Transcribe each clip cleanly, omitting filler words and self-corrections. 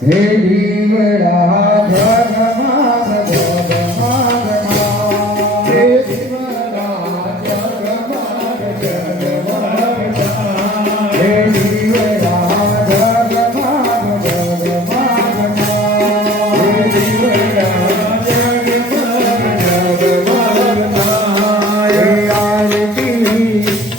હે જીવડા જગમગ જગમગના હે જીવડા જગમગ જગમગના હે જીવડા જગમગ જગમગના હે જીવડા જગમગ જગમગના હે આરતી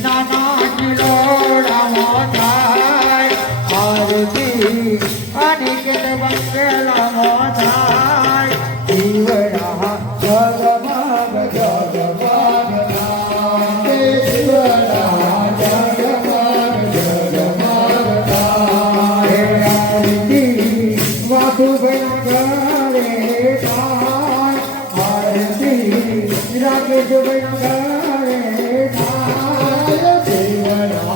નાના કિલોડા થાય આરતી અનિકેત મંગલમો થાય જીવડા જગમગ જગમગના હે જીવડા જગમગ જગમગના હે આરતી વાસુ ભયંકરે થાય આરતી રાકેશ ભયંકરે થાય જીવડા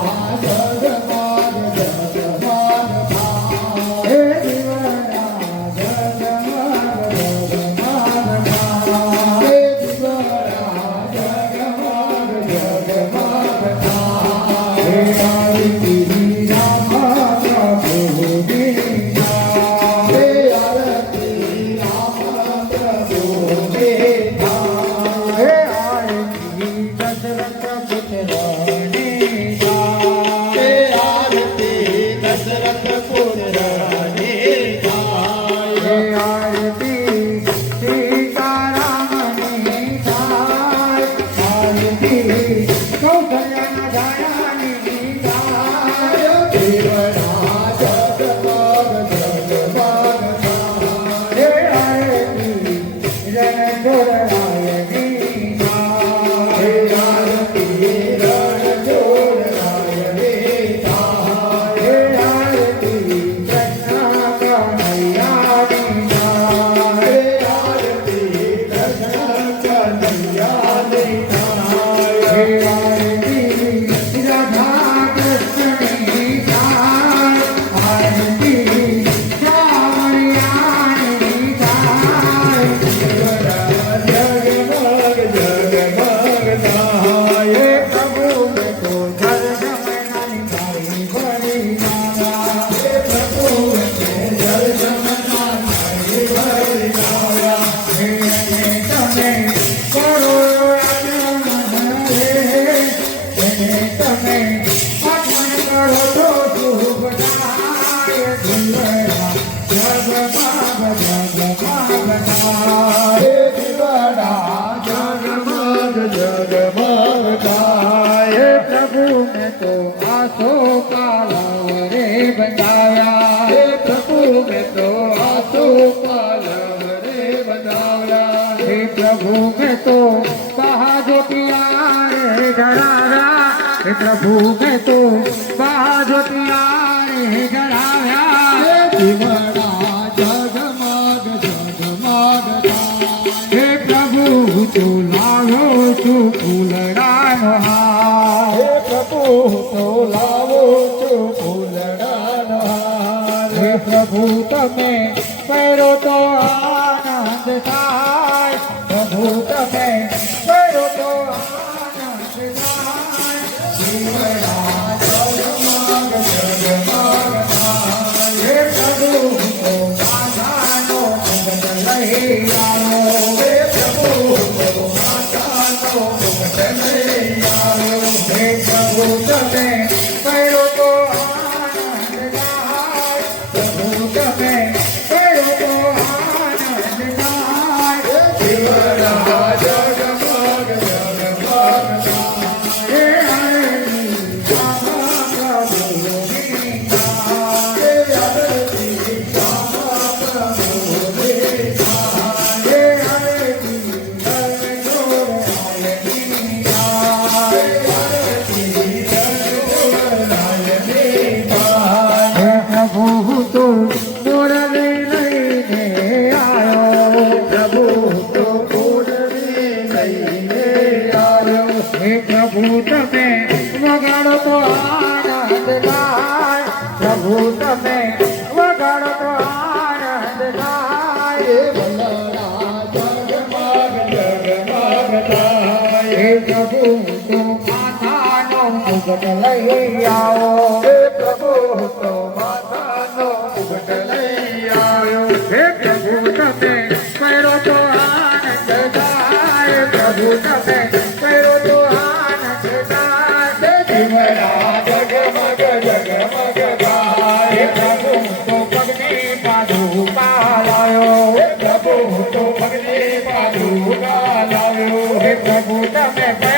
प्रभु में तो बाजोतियारे जड़ाया जीवड़ा जगमग जगमग हे प्रभु तो लावो तू फूलड़ानो हे प्रभु तो लावो तू फूलड़ानो हे प्रभु तमे पैरो तो आनंद थाय प्रभु तमे पैरो तो मुकुट लई आओ हे प्रभु तो माता नो मुकुट लई आओ હે પ્રભુ તમે કર્યો તો આનંદ થાય પ્રભુ તમે કર્યો તો આનંદ થાય જીવડા જગમગ જગમગ થાય પ્રભુ તો પગની પાદુકા લાવ્યો પ્રભુ તો પગની પાદુકા લાવ્યો હે પ્રભુ તમે